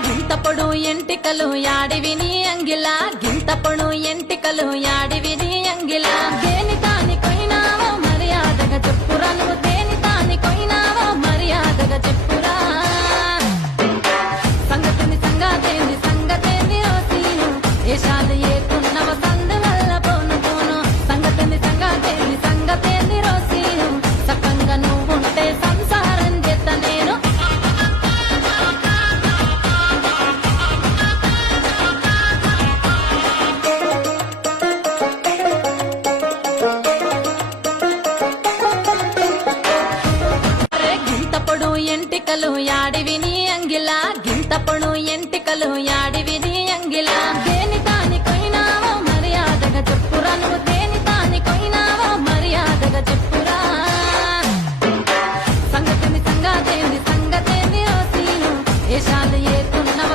గింతపొడు ఎంటికలు యాడివిని అంగిలా గింతపొడు ఎంటికలు యాడివిని అంగిలా దేని తాని కొయినావో మర్యాదగా చెప్పురా నువ్వు దేని తాని కొయినావో మర్యాదగా చెప్పురా సంగతిని సంగతేంది ఓ సీను ఏషాలు ఏకున్నవ సందు వల్ల పోను పోను సంగతిని సంగతేంది రో సీను సకంగా నువ్వుంటే సంసారం చేత నేను గింతపొడు ఎంటికలు యాడివిని అంగిలా గింతపొడు ఎంటికలు యాడివిని అంగిలా దేని తాని కొయినావో మర్యాదగా చెప్పురా నువ్వు దేని తాని కొయినావో మర్యాదగా చెప్పురా సంగతిని సంగతేంది ఓ సీను ఏషాలు ఏకున్నవ